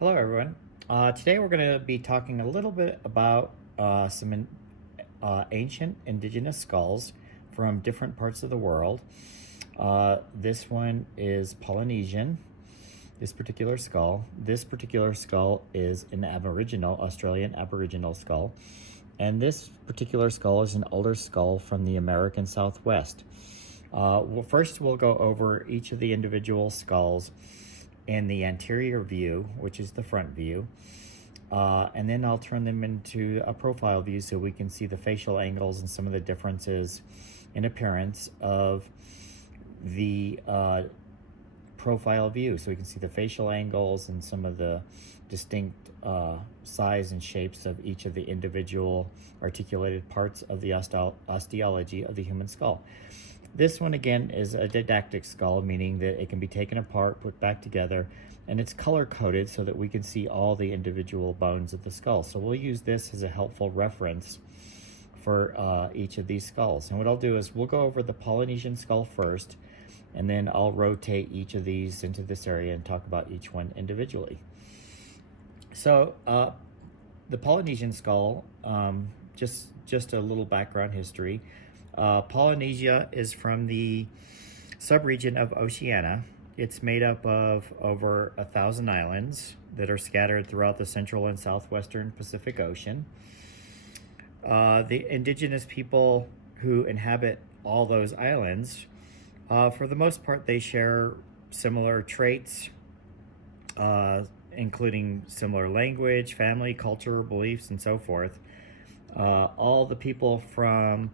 Hello, everyone. Today we're going to be talking a little bit about some ancient indigenous skulls from different parts of the world. This one is Polynesian, this particular skull. This particular skull is an Aboriginal, Australian Aboriginal skull. And this particular skull is an older skull from the American Southwest. First, we'll go over each of the individual skulls in the anterior view, which is the front view, and then I'll turn them into a profile view so we can see the facial angles and some of the differences in appearance of the profile view, so we can see the facial angles and some of the distinct size and shapes of each of the individual articulated parts of the osteology of the human skull. This one, again, is a didactic skull, meaning that it can be taken apart, put back together, and it's color-coded so that we can see all the individual bones of the skull. So we'll use this as a helpful reference for each of these skulls. And what I'll do is we'll go over the Polynesian skull first, and then I'll rotate each of these into this area and talk about each one individually. So the Polynesian skull, just a little background history. Polynesia is from the subregion of Oceania. It's made up of over 1,000 islands that are scattered throughout the central and southwestern Pacific Ocean. The indigenous people who inhabit all those islands, for the most part, they share similar traits, including similar language, family, culture, beliefs, and so forth. All the people from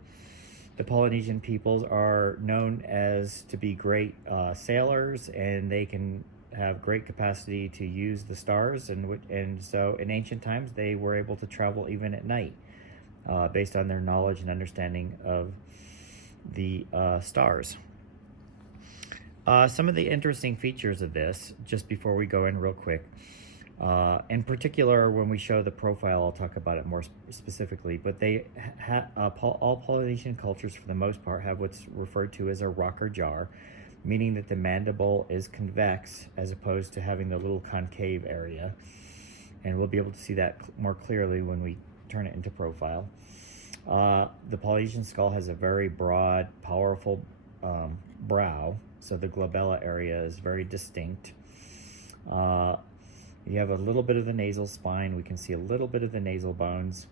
the Polynesian peoples are known as to be great sailors, and they can have great capacity to use the stars, and so in ancient times they were able to travel even at night based on their knowledge and understanding of the stars. Some of the interesting features of this, just before we go in real quick, in particular, when we show the profile, I'll talk about it more specifically, but all Polynesian cultures, for the most part, have what's referred to as a rocker jar, meaning that the mandible is convex as opposed to having the little concave area. And we'll be able to see that more clearly when we turn it into profile. The Polynesian skull has a very broad, powerful brow, so the glabella area is very distinct. You have a little bit of the nasal spine. We can see a little bit of the nasal bones.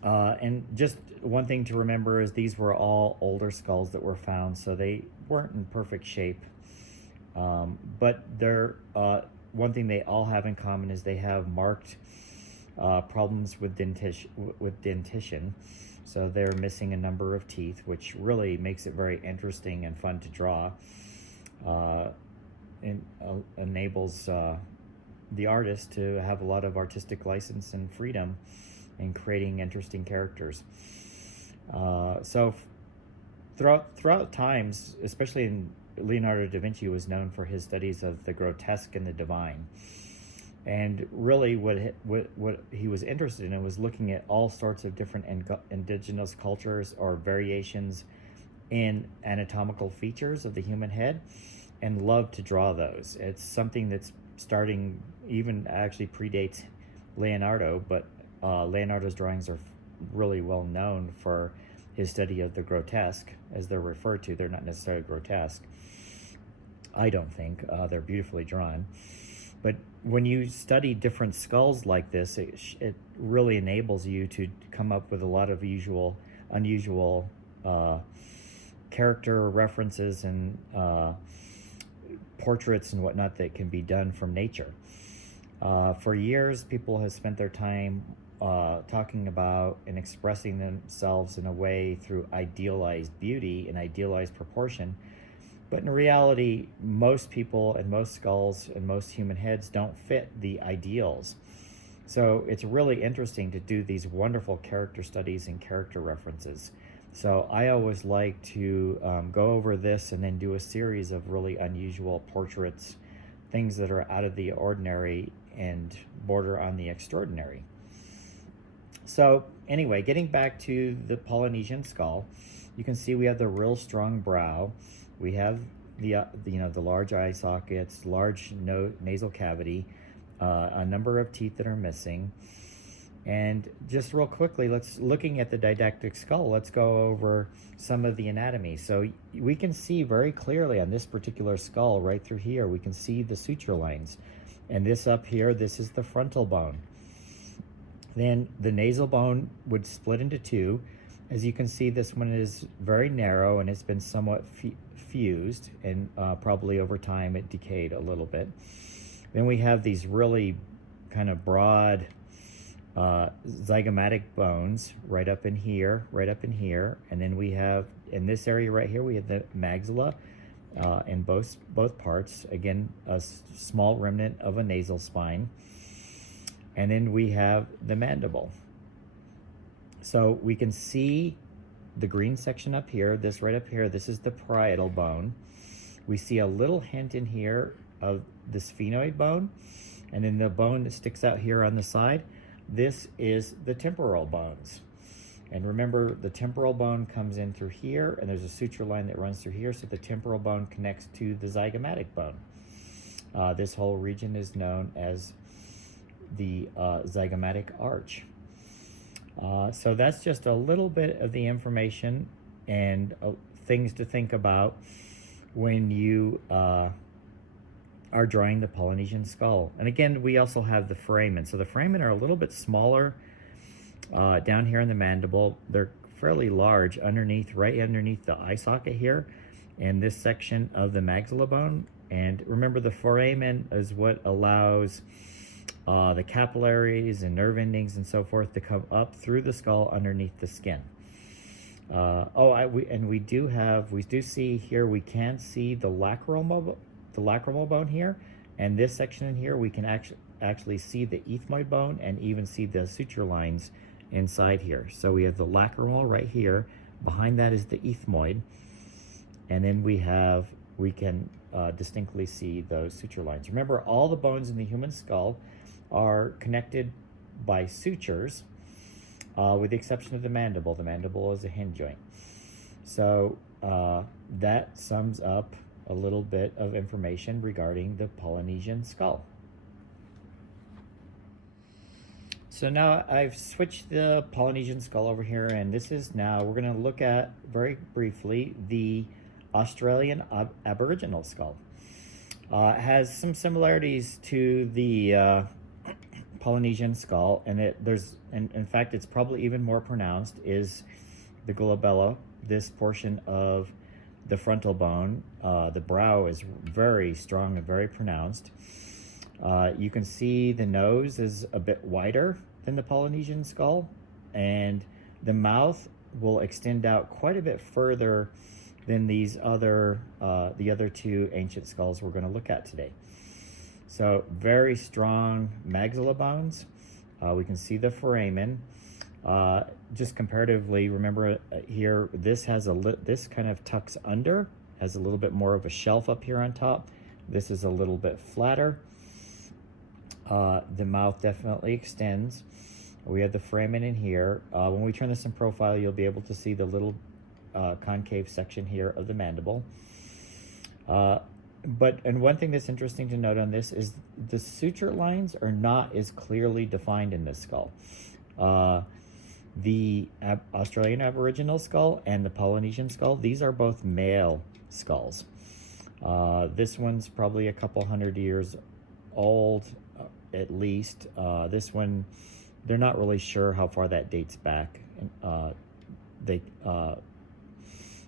And just one thing to remember is these were all older skulls that were found, so they weren't in perfect shape. But one thing they all have in common is they have marked problems with dentition. So they're missing a number of teeth, which really makes it very interesting and fun to draw. Enables the artist to have a lot of artistic license and freedom in creating interesting characters. So throughout times, especially in Leonardo da Vinci was known for his studies of the grotesque and the divine. And really what he was interested in was looking at all sorts of different indigenous cultures or variations in anatomical features of the human head, and love to draw those. It's something that's starting, even actually predates Leonardo, but Leonardo's drawings are really well known for his study of the grotesque, as they're referred to. They're not necessarily grotesque, I don't think. They're beautifully drawn. But when you study different skulls like this, it really enables you to come up with a lot of unusual character references and portraits and whatnot that can be done from nature. For years, people have spent their time talking about and expressing themselves in a way through idealized beauty and idealized proportion. But in reality, most people and most skulls and most human heads don't fit the ideals. So it's really interesting to do these wonderful character studies and character references. So I always like to go over this and then do a series of really unusual portraits, things that are out of the ordinary and border on the extraordinary. So anyway, getting back to the Polynesian skull, you can see we have the real strong brow. We have the large eye sockets, large nasal cavity, a number of teeth that are missing. And just real quickly, looking at the didactic skull, let's go over some of the anatomy. So we can see very clearly on this particular skull, right through here, we can see the suture lines. And this up here, this is the frontal bone. Then the nasal bone would split into two. As you can see, this one is very narrow and it's been somewhat fused, and probably over time it decayed a little bit. Then we have these really kind of broad zygomatic bones right up in here, and then we have in this area right here we have the maxilla in both parts. Again, a small remnant of a nasal spine, and then we have the mandible. So we can see the green section up here. This right up here, this is the parietal bone. We see a little hint in here of the sphenoid bone, and then the bone that sticks out here on the side, this is the temporal bones. And remember, the temporal bone comes in through here, and there's a suture line that runs through here, so the temporal bone connects to the zygomatic bone. This whole region is known as the zygomatic arch. So that's just a little bit of the information and things to think about when you are drawing the Polynesian skull. And again, we also have the foramen. So the foramen are a little bit smaller down here in the mandible. They're fairly large right underneath the eye socket here in this section of the maxilla bone. And remember, the foramen is what allows the capillaries and nerve endings and so forth to come up through the skull underneath the skin. We do see here, we can see the lacrimal bone here, and this section in here we can actually see the ethmoid bone and even see the suture lines inside here. So we have the lacrimal right here, behind that is the ethmoid, and then we can distinctly see those suture lines. Remember, all the bones in the human skull are connected by sutures, with the exception of the mandible. The mandible is a hinge joint. So that sums up a little bit of information regarding the Polynesian skull. So now I've switched the Polynesian skull over here, and we're going to look at very briefly the Australian Aboriginal skull. It has some similarities to the Polynesian skull, and in fact it's probably even more pronounced is the glabella, this portion of the frontal bone. The brow is very strong and very pronounced. You can see the nose is a bit wider than the Polynesian skull, and the mouth will extend out quite a bit further than the other two ancient skulls we're going to look at today. So very strong maxilla bones. We can see the foramen. Just comparatively, remember here, this kind of tucks under, has a little bit more of a shelf up here on top. This is a little bit flatter. The mouth definitely extends. We have the foramen in here. When we turn this in profile, you'll be able to see the little concave section here of the mandible. And one thing that's interesting to note on this is the suture lines are not as clearly defined in this skull. The Australian Aboriginal skull and the Polynesian skull, these are both male skulls. This one's probably a couple hundred years old, at least. This one, they're not really sure how far that dates back.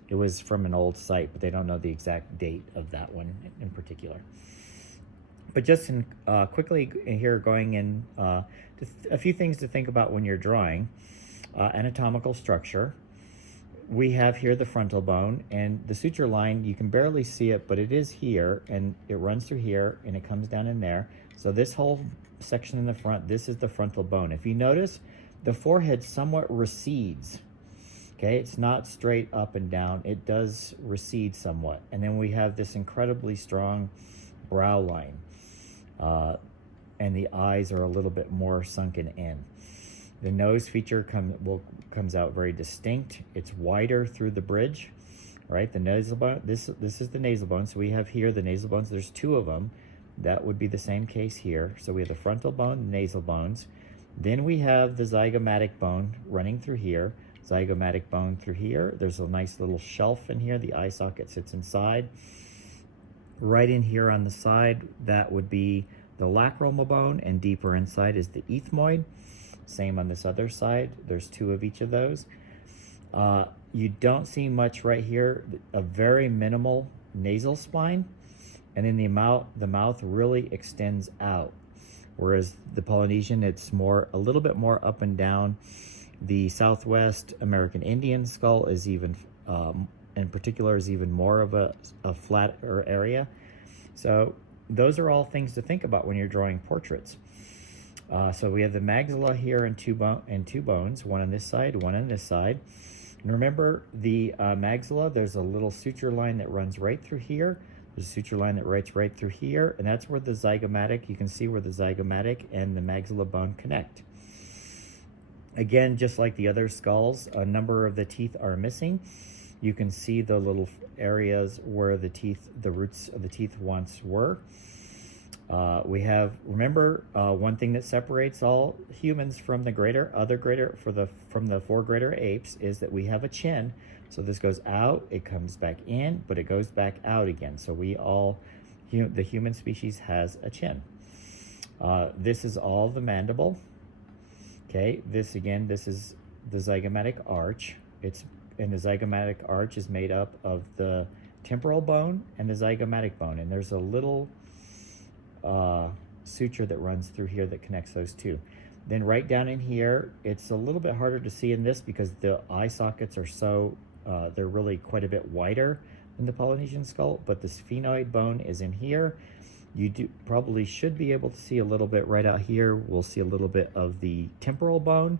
It was from an old site, but they don't know the exact date of that one in particular. But just quickly here, going in, just a few things to think about when you're drawing. Anatomical structure. We have here the frontal bone, and the suture line, you can barely see it, but it is here, and it runs through here, and it comes down in there. So this whole section in the front, this is the frontal bone. If you notice, the forehead somewhat recedes. Okay, it's not straight up and down. It does recede somewhat. And then we have this incredibly strong brow line. And the eyes are a little bit more sunken in. The nose feature comes out very distinct. It's wider through the bridge. right? The nasal bone, this is the nasal bone. So we have here the nasal bones. There's two of them. That would be the same case here. So we have the frontal bone, the nasal bones. Then we have the zygomatic bone running through here. Zygomatic bone through here. There's a nice little shelf in here. The eye socket sits inside. Right in here on the side, that would be the lacrimal bone, and deeper inside is the ethmoid. Same on this other side. There's two of each of those. You don't see much right here, a very minimal nasal spine, and then the mouth really extends out. Whereas the Polynesian, it's a little bit more up and down. The Southwest American Indian skull is even, in particular, is even more of a flatter area. So those are all things to think about when you're drawing portraits. So we have the maxilla here and two bones, one on this side, one on this side. And remember the maxilla, there's a little suture line that runs right through here. There's a suture line that runs right through here, and that's where the zygomatic, you can see where the zygomatic and the maxilla bone connect. Again, just like the other skulls, a number of the teeth are missing. You can see the little areas where the roots of the teeth once were. Remember, one thing that separates all humans from from the four greater apes is that we have a chin. So this goes out, it comes back in, but it goes back out again. So the human species has a chin. This is all the mandible. Okay, this is the zygomatic arch. And the zygomatic arch is made up of the temporal bone and the zygomatic bone. And there's a little suture that runs through here that connects those two. Then right down in here, it's a little bit harder to see in this because the eye sockets are they're really quite a bit wider than the Polynesian skull, but the sphenoid bone is in here. You probably should be able to see a little bit right out here. We'll see a little bit of the temporal bone,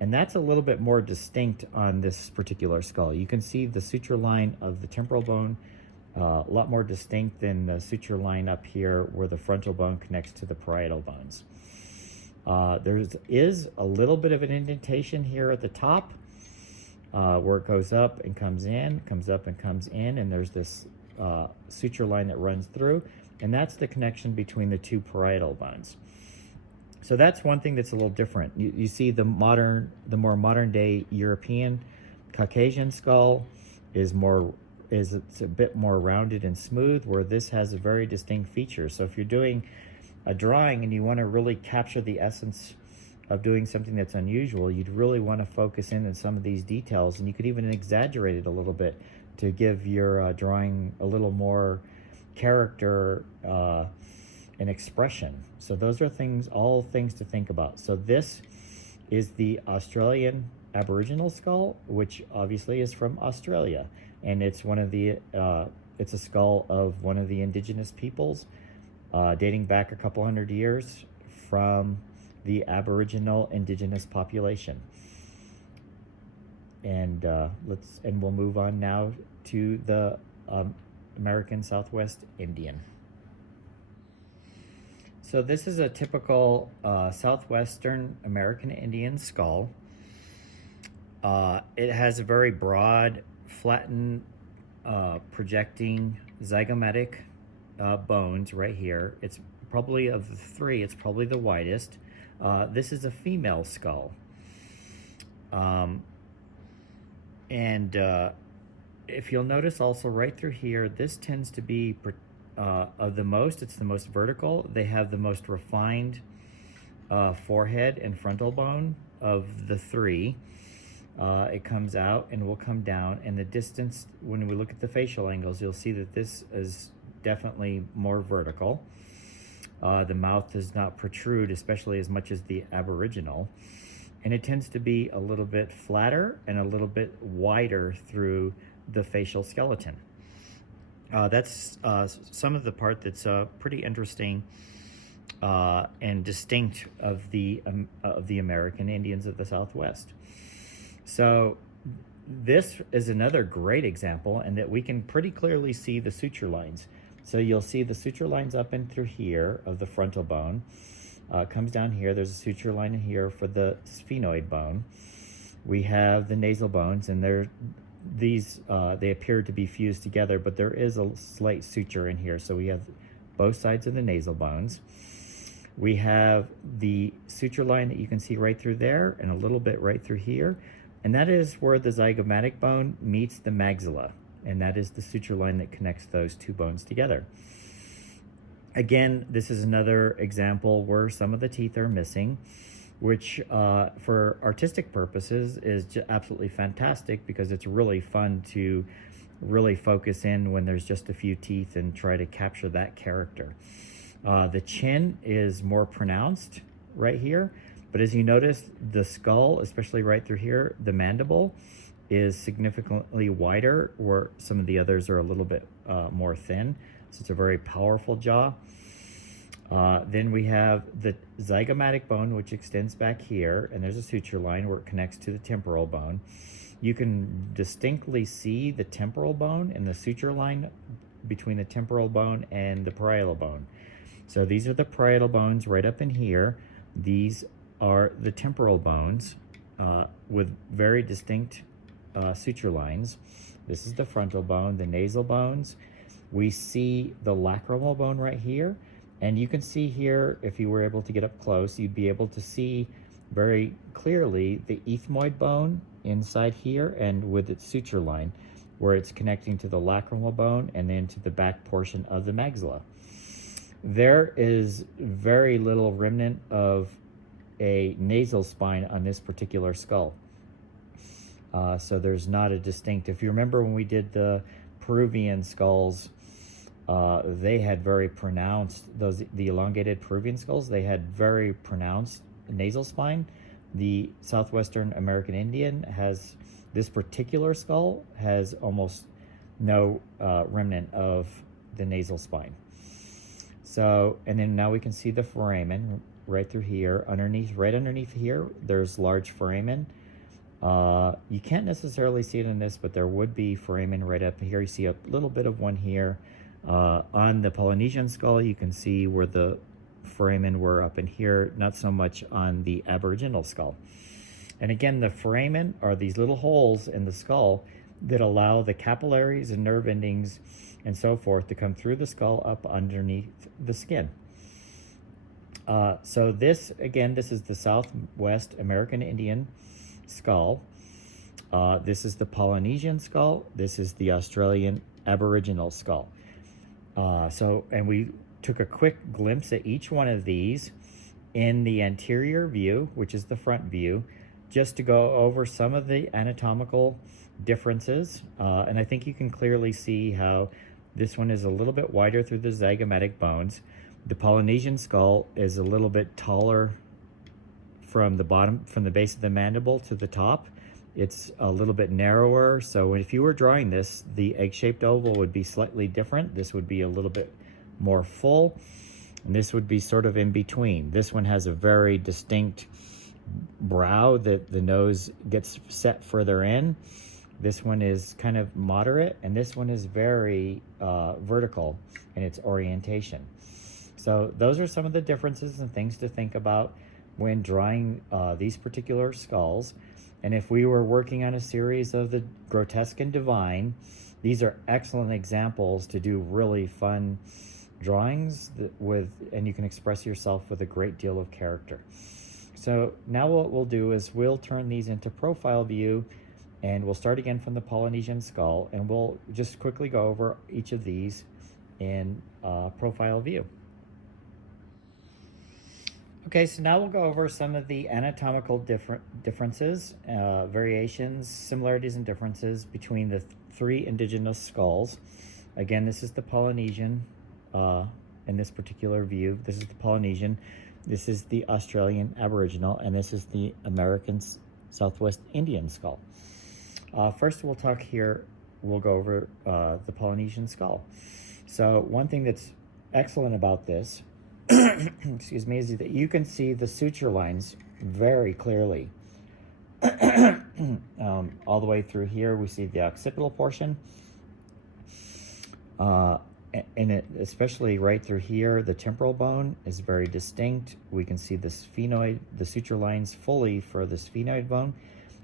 and that's a little bit more distinct on this particular skull. You can see the suture line of the temporal bone a lot more distinct than the suture line up here where the frontal bone connects to the parietal bones. There is a little bit of an indentation here at the top where it goes up and comes in, comes up and comes in, and there's this suture line that runs through, and that's the connection between the two parietal bones. So that's one thing that's a little different. You see the more modern day European Caucasian skull it's a bit more rounded and smooth, where this has a very distinct feature. So if you're doing a drawing and you want to really capture the essence of doing something that's unusual, you'd really want to focus in on some of these details, and you could even exaggerate it a little bit to give your drawing a little more character and expression. So those are all things to think about. So this is the Australian Aboriginal skull, which obviously is from Australia, and it's it's a skull of one of the indigenous peoples, dating back a couple hundred years from the Aboriginal indigenous population. And we'll move on now to the American Southwest Indian. So this is a typical Southwestern American Indian skull. It has a very broad, flattened, projecting zygomatic bones right here. It's probably, of the three, it's probably the widest. This is a female skull. If you'll notice also right through here, this tends to be, it's the most vertical. They have the most refined forehead and frontal bone of the three. It comes out and will come down, and the distance, when we look at the facial angles, you'll see that this is definitely more vertical. The mouth does not protrude especially as much as the Aboriginal, and it tends to be a little bit flatter and a little bit wider through the facial skeleton. That's some of the part that's pretty interesting and distinct of the American Indians of the Southwest. So this is another great example, in that we can pretty clearly see the suture lines. So you'll see the suture lines up and through here of the frontal bone. Comes down here. There's a suture line in here for the sphenoid bone. We have the nasal bones, and these, they appear to be fused together, but there is a slight suture in here. So we have both sides of the nasal bones. We have the suture line that you can see right through there and a little bit right through here. And that is where the zygomatic bone meets the maxilla. And that is the suture line that connects those two bones together. Again, this is another example where some of the teeth are missing, which for artistic purposes is absolutely fantastic, because it's really fun to really focus in when there's just a few teeth and try to capture that character. The chin is more pronounced right here, but as you notice, the skull, especially right through here, the mandible is significantly wider, where some of the others are a little bit more thin. So it's a very powerful jaw. Then we have the zygomatic bone, which extends back here, and there's a suture line where it connects to the temporal bone. You can distinctly see the temporal bone and the suture line between the temporal bone and the parietal bone. So these are the parietal bones right up in here. These are the temporal bones with very distinct suture lines. This is the frontal bone, the nasal bones. We see the lacrimal bone right here. And you can see here, if you were able to get up close, you'd be able to see very clearly the ethmoid bone inside here and with its suture line, where it's connecting to the lacrimal bone and then to the back portion of the maxilla. There is very little remnant of a nasal spine on this particular skull. So there's not a distinct, if you remember when we did the Peruvian skulls, they had very pronounced, the elongated Peruvian skulls, they had very pronounced nasal spine. The Southwestern American Indian has, this particular skull has almost no remnant of the nasal spine. So, and then now we can see the foramen right through here. Right underneath here, there's large foramen. You can't necessarily see it in this, but there would be foramen right up here. You see a little bit of one here. On the Polynesian skull, you can see where the foramen were up in here, not so much on the Aboriginal skull. And again, the foramen are these little holes in the skull that allow the capillaries and nerve endings and so forth to come through the skull up underneath the skin. So this, again, this is the Southwest American Indian skull. This is the Polynesian skull. This is the Australian Aboriginal skull. And we took a quick glimpse at each one of these in the anterior view, which is the front view, just to go over some of the anatomical differences. And I think you can clearly see how this one is a little bit wider through the zygomatic bones. The Polynesian skull is a little bit taller from the bottom, from the base of the mandible to the top. It's a little bit narrower. So if you were drawing this, the egg-shaped oval would be slightly different. This would be a little bit more full, and this would be sort of in between. This one has a very distinct brow that the nose gets set further in. This one is kind of moderate, and this one is very vertical in its orientation. So those are some of the differences and things to think about when drawing these particular skulls. And if we were working on a series of the grotesque and divine, these are excellent examples to do really fun drawings and you can express yourself with a great deal of character. So now what we'll do is we'll turn these into profile view, and we'll start again from the Polynesian skull, and we'll just quickly go over each of these in profile view. Okay, so now we'll go over some of the anatomical differences, variations, similarities, and differences between the three indigenous skulls. Again, this is the Polynesian in this particular view. This is the Polynesian, this is the Australian Aboriginal, and this is the American Southwest Indian skull. First, we'll go over the Polynesian skull. So one thing that's excellent about this excuse me, is that you can see the suture lines very clearly. All the way through here, we see the occipital portion. And especially right through here, the temporal bone is very distinct. We can see the sphenoid, the suture lines fully for the sphenoid bone.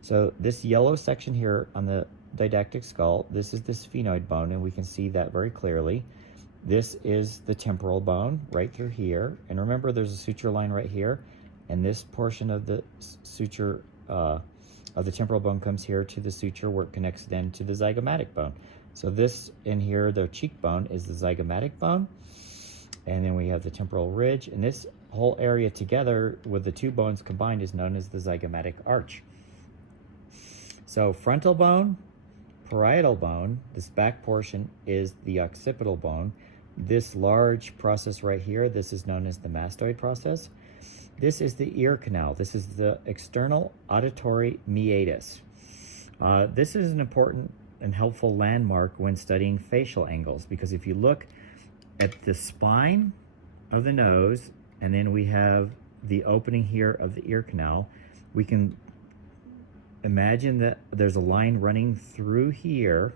So this yellow section here on the didactic skull. This is the sphenoid bone, and we can see that very clearly. This is the temporal bone right through here. And remember, there's a suture line right here. And this portion of the suture of the temporal bone comes here to the suture where it connects then to the zygomatic bone. So this in here, the cheekbone, is the zygomatic bone. And then we have the temporal ridge. And this whole area together with the two bones combined is known as the zygomatic arch. So frontal bone, parietal bone, this back portion is the occipital bone. This large process right here, this is known as the mastoid process. This is the ear canal. This is the external auditory meatus. This is an important and helpful landmark when studying facial angles, because if you look at the spine of the nose, and then we have the opening here of the ear canal, we can imagine that there's a line running through here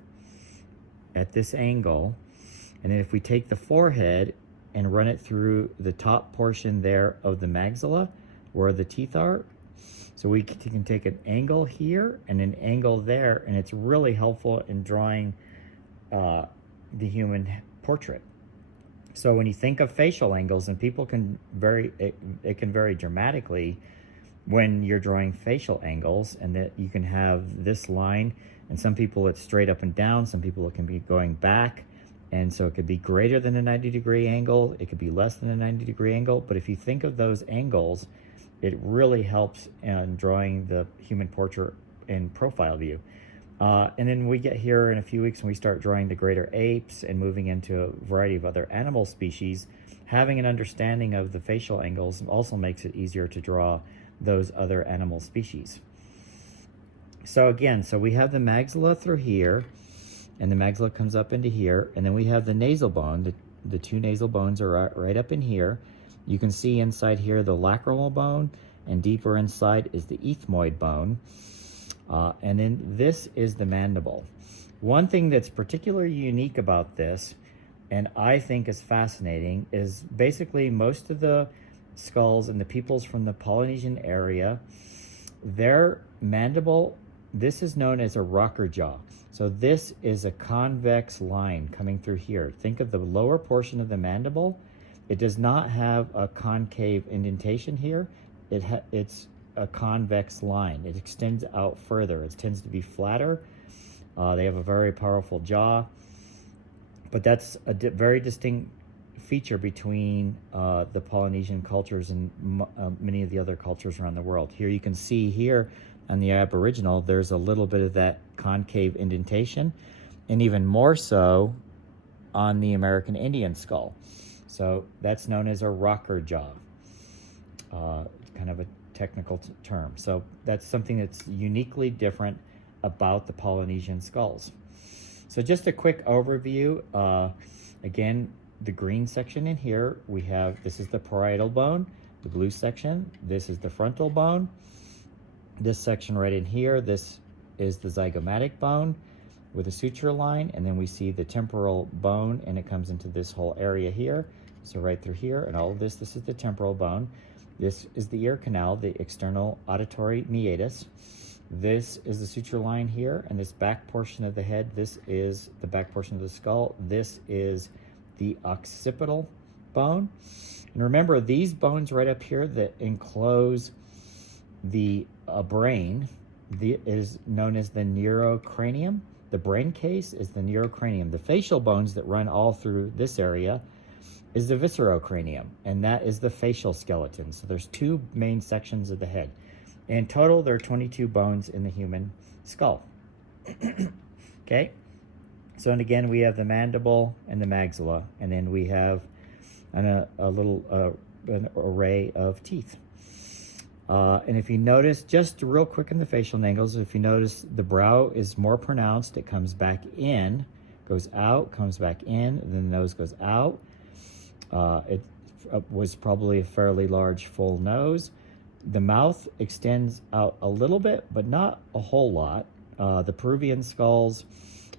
at this angle. And then if we take the forehead and run it through the top portion there of the maxilla where the teeth are, so we can take an angle here and an angle there, and it's really helpful in drawing the human portrait. So when you think of facial angles, and people can it can vary dramatically when you're drawing facial angles, and that you can have this line, and some people it's straight up and down, some people it can be going back, and so it could be greater than a 90-degree angle, it could be less than a 90-degree angle. But if you think of those angles, it really helps in drawing the human portrait in profile view. And then we get here in a few weeks and we start drawing the greater apes and moving into a variety of other animal species. Having an understanding of the facial angles also makes it easier to draw those other animal species. So again, so we have the maxilla through here, and the maxilla comes up into here, and then we have the nasal bone. The two nasal bones are right up in here. You can see inside here the lacrimal bone, and deeper inside is the ethmoid bone. And then this is the mandible. One thing that's particularly unique about this, and I think is fascinating, is basically most of the skulls and the peoples from the Polynesian area, their mandible, this is known as a rocker jaw. So this is a convex line coming through here. Think of the lower portion of the mandible. It does not have a concave indentation here. It's a convex line. It extends out further. It tends to be flatter. They have a very powerful jaw, but that's a very distinct feature between the Polynesian cultures and many of the other cultures around the world. Here you can see here on the Aboriginal, there's a little bit of that concave indentation, and even more so on the American Indian skull. So that's known as a rocker jaw, kind of a technical term. So that's something that's uniquely different about the Polynesian skulls. So just a quick overview. Again, the green section in here, we have, this is the parietal bone. The blue section, this is the frontal bone. This section right in here, this is the zygomatic bone with a suture line, and then we see the temporal bone, and it comes into this whole area here. So right through here, and all of this is the temporal bone. This is the ear canal, the external auditory meatus. This is the suture line here, and this back portion of the head, this is the back portion of the skull. This is the occipital bone. And remember, these bones right up here that enclose the brain is known as the neurocranium. The brain case is the neurocranium. The facial bones that run all through this area is the viscerocranium, and that is the facial skeleton. So there's two main sections of the head. In total, there are 22 bones in the human skull. Okay, so and again, we have the mandible and the maxilla, and then we have a little an array of teeth. And if you notice, just real quick in the facial angles, if you notice the brow is more pronounced, it comes back in, goes out, comes back in, and then the nose goes out. It was probably a fairly large full nose. The mouth extends out a little bit, but not a whole lot. The Peruvian skulls,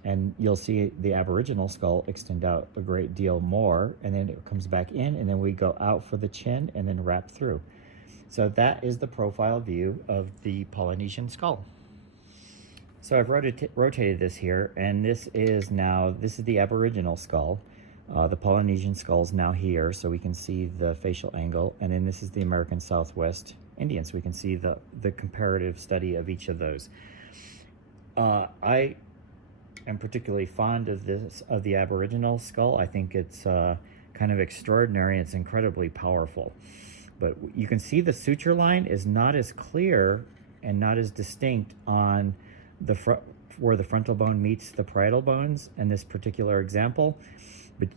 and you'll see the Aboriginal skull extend out a great deal more, and then it comes back in, and then we go out for the chin and then wrap through. So that is the profile view of the Polynesian skull. So I've rotated this here, and this is the Aboriginal skull. The Polynesian skull is now here, so we can see the facial angle, and then this is the American Southwest Indian, so we can see the comparative study of each of those. I am particularly fond of the Aboriginal skull. I think it's kind of extraordinary. It's incredibly powerful. But you can see the suture line is not as clear and not as distinct on the where the frontal bone meets the parietal bones in this particular example. But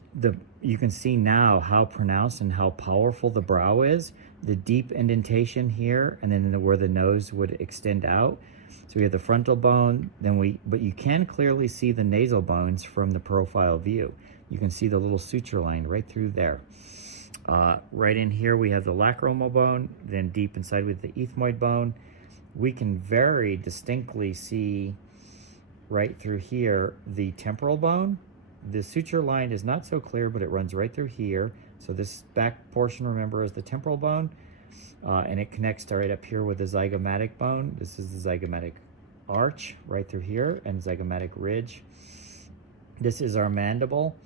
you can see now how pronounced and how powerful the brow is, the deep indentation here, and then where the nose would extend out. So we have the frontal bone, but you can clearly see the nasal bones from the profile view. You can see the little suture line right through there. Right in here we have the lacrimal bone, then deep inside with the ethmoid bone. We can very distinctly see right through here the temporal bone. The suture line is not so clear, but it runs right through here. So this back portion, remember, is the temporal bone, and it connects right up here with the zygomatic bone. This is the zygomatic arch right through here, and zygomatic ridge. This is our mandible,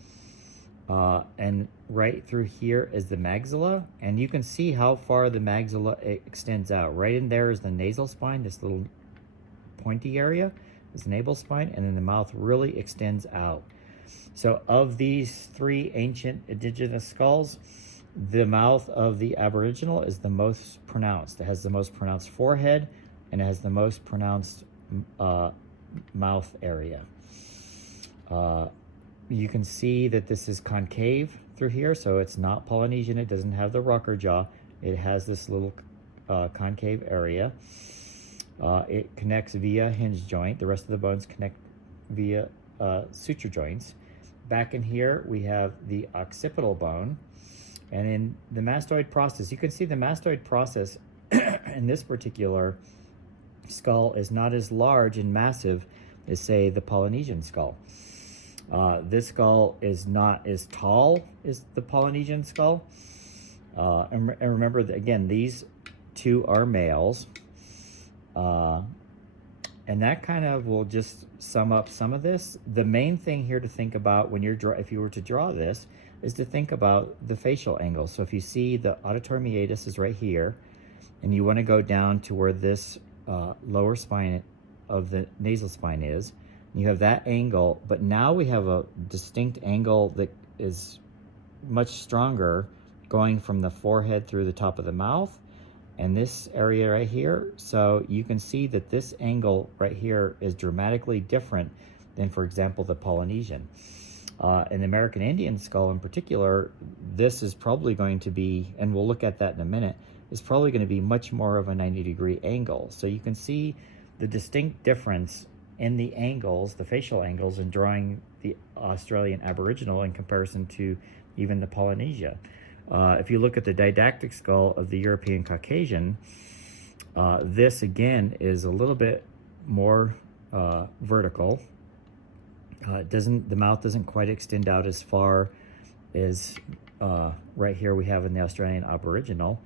and right through here is the maxilla, and you can see how far the maxilla extends out. Right in there is the nasal spine, this little pointy area is the nasal spine, and then the mouth really extends out. So of these three ancient indigenous skulls, the mouth of the Aboriginal is the most pronounced. It has the most pronounced forehead, and it has the most pronounced mouth area. You can see that this is concave through here, so it's not Polynesian. It doesn't have the rocker jaw. It has this little concave area. It connects via hinge joint. The rest of the bones connect via suture joints. Back in here, we have the occipital bone. And in the mastoid process, you can see the mastoid process in this particular skull is not as large and massive as, say, the Polynesian skull. This skull is not as tall as the Polynesian skull. And remember, that, again, these two are males. And that kind of will just sum up some of this. The main thing here to think about when if you were to draw this, is to think about the facial angle. So if you see the auditory meatus is right here, and you want to go down to where this lower spine of the nasal spine is, you have that angle, but now we have a distinct angle that is much stronger going from the forehead through the top of the mouth and this area right here. So you can see that this angle right here is dramatically different than, for example, the Polynesian. In the American Indian skull in particular, this is probably going to be, and we'll look at that in a minute, is probably going to be much more of a 90-degree angle. So you can see the distinct difference in the angles, the facial angles, in drawing the Australian Aboriginal in comparison to even the Polynesia. If you look at the didactic skull of the European Caucasian, this again is a little bit more vertical. The mouth doesn't quite extend out as far as right here we have in the Australian Aboriginal,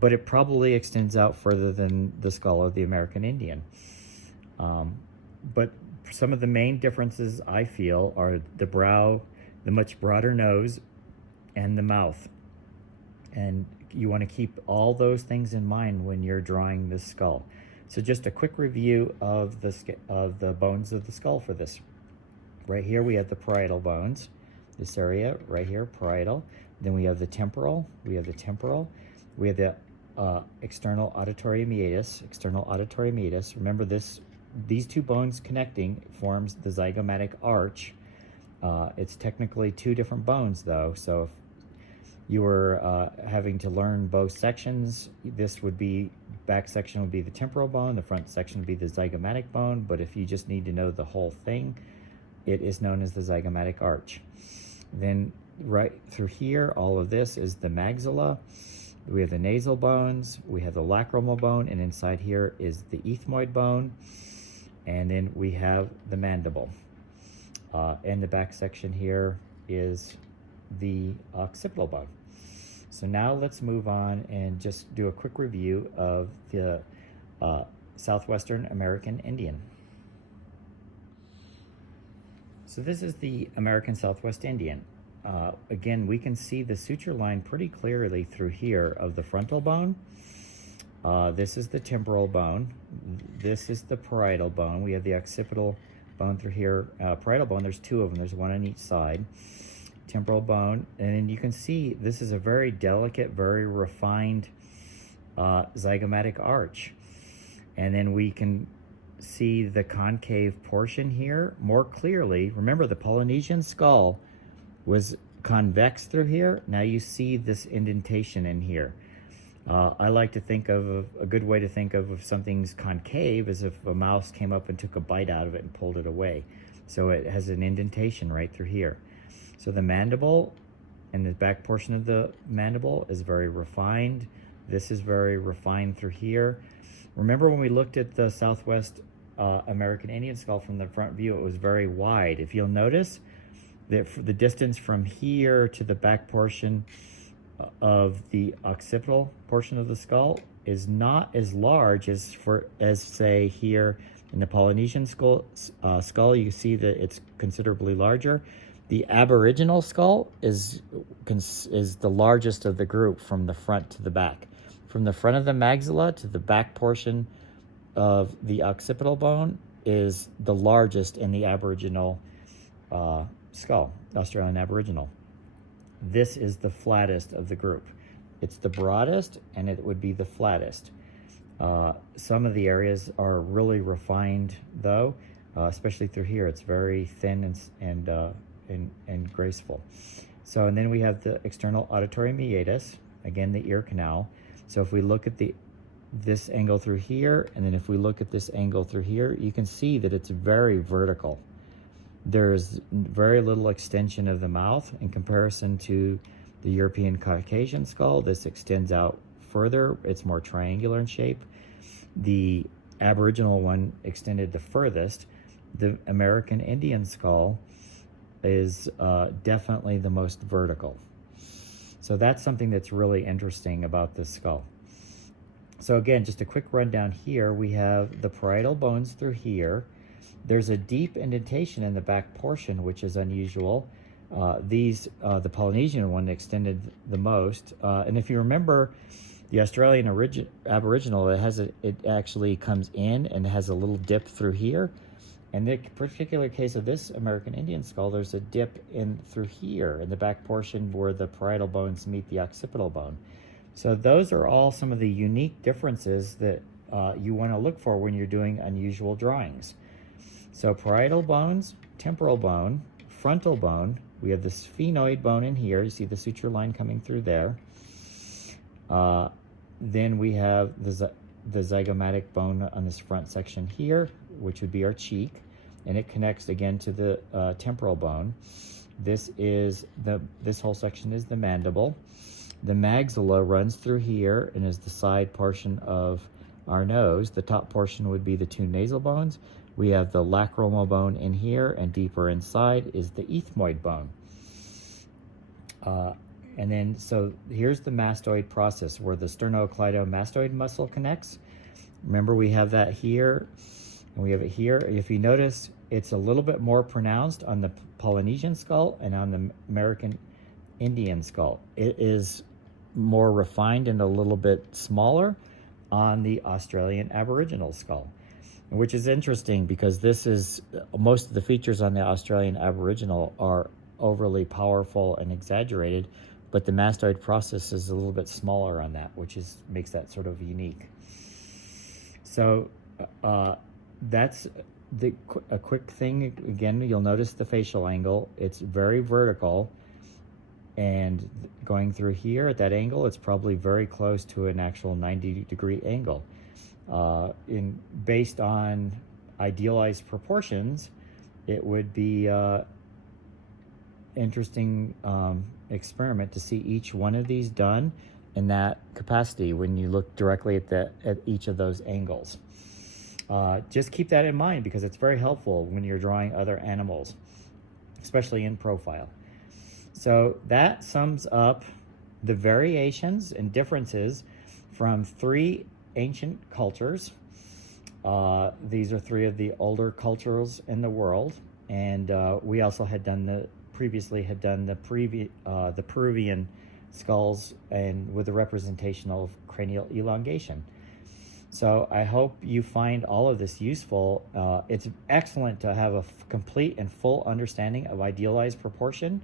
but it probably extends out further than the skull of the American Indian. But some of the main differences I feel are the brow, the much broader nose, and the mouth. And you want to keep all those things in mind when you're drawing this skull. So just a quick review of the bones of the skull for this. Right here we have the parietal bones, this area right here, parietal. Then we have the temporal, we have the external auditory meatus. Remember these two bones connecting forms the zygomatic arch. It's technically two different bones though, so if you were having to learn both sections, back section would be the temporal bone, the front section would be the zygomatic bone, but if you just need to know the whole thing, it is known as the zygomatic arch. Then right through here, all of this is the maxilla. We have the nasal bones, we have the lacrimal bone, and inside here is the ethmoid bone, and then we have the mandible. And the back section here is the occipital bone. So now let's move on and just do a quick review of the Southwestern American Indian. So this is the American Southwest Indian. Again, we can see the suture line pretty clearly through here of the frontal bone. This is the temporal bone. This is the parietal bone. We have the occipital bone through here. Parietal bone, there's two of them. There's one on each side. Temporal bone, and you can see this is a very delicate, very refined zygomatic arch. And then we can see the concave portion here more clearly. Remember, the Polynesian skull was convex through here. Now you see this indentation in here. I like to think of a good way to think of if something's concave is if a mouse came up and took a bite out of it and pulled it away. So it has an indentation right through here. So the mandible and the back portion of the mandible is very refined. This is very refined through here. Remember when we looked at the Southwest American Indian skull from the front view, it was very wide. If you'll notice that for the distance from here to the back portion of the occipital portion of the skull is not as large as say here in the Polynesian skull. You see that it's considerably larger. The Aboriginal skull is the largest of the group from the front to the back. From the front of the maxilla to the back portion of the occipital bone is the largest in the Aboriginal skull, Australian Aboriginal. This is the flattest of the group. It's the broadest, and it would be the flattest. Some of the areas are really refined, though, especially through here. It's very thin and graceful. So, and then we have the external auditory meatus, again, the ear canal. So if we look at this angle through here, and then if we look at this angle through here, you can see that it's very vertical. There's very little extension of the mouth in comparison to the European Caucasian skull. This extends out further. It's more triangular in shape. The Aboriginal one extended the furthest. The American Indian skull is definitely the most vertical. So that's something that's really interesting about this skull. So again, just a quick rundown here. We have the parietal bones through here. There's a deep indentation in the back portion, which is unusual. The Polynesian one extended the most. And if you remember, the Australian Aboriginal, it actually comes in and has a little dip through here. In the particular case of this American Indian skull, there's a dip in through here in the back portion where the parietal bones meet the occipital bone. So those are all some of the unique differences that you want to look for when you're doing unusual drawings. So parietal bones, temporal bone, frontal bone. We have the sphenoid bone in here. You see the suture line coming through there. Then we have the zygomatic bone on this front section here, which would be our cheek, and it connects again to the temporal bone. This whole section is the mandible. The maxilla runs through here and is the side portion of our nose. The top portion would be the two nasal bones. We have the lacrimal bone in here, and deeper inside is the ethmoid bone. And then, so here's the mastoid process where the sternocleidomastoid muscle connects. Remember, we have that here, and we have it here. If you notice, it's a little bit more pronounced on the Polynesian skull and on the American Indian skull. It is more refined and a little bit smaller on the Australian Aboriginal skull, which is interesting because most of the features on the Australian Aboriginal are overly powerful and exaggerated, but the mastoid process is a little bit smaller on that, which makes that sort of unique. So that's a quick thing. Again, you'll notice the facial angle. It's very vertical, and going through here at that angle, it's probably very close to an actual 90-degree angle. Based on idealized proportions, it would be interesting experiment to see each one of these done in that capacity when you look directly at each of those angles. Just keep that in mind because it's very helpful when you're drawing other animals, especially in profile. So that sums up the variations and differences from three ancient cultures. These are three of the older cultures in the world. and we also had done the Peruvian skulls, and with the representation of cranial elongation. So I hope you find all of this useful. It's excellent to have a complete and full understanding of idealized proportion,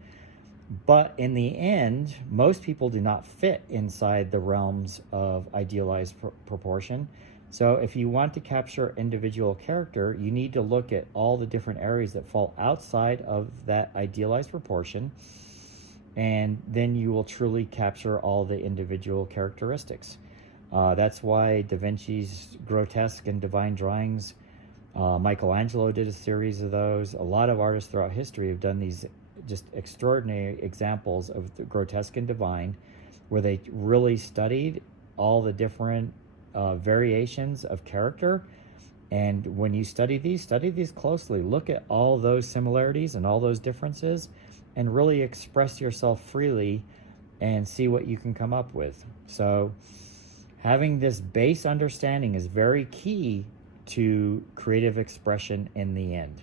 but in the end, most people do not fit inside the realms of idealized proportion. So if you want to capture individual character, you need to look at all the different areas that fall outside of that idealized proportion, and then you will truly capture all the individual characteristics. That's why Da Vinci's grotesque and divine drawings, Michelangelo did a series of those. A lot of artists throughout history have done these just extraordinary examples of the grotesque and divine, where they really studied all the different variations of character. And when you study these closely. Look at all those similarities and all those differences, and really express yourself freely and see what you can come up with. So having this base understanding is very key to creative expression in the end.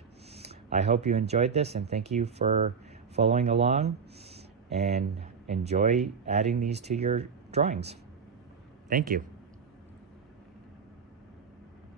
I hope you enjoyed this, and thank you for following along, and enjoy adding these to your drawings. Thank you.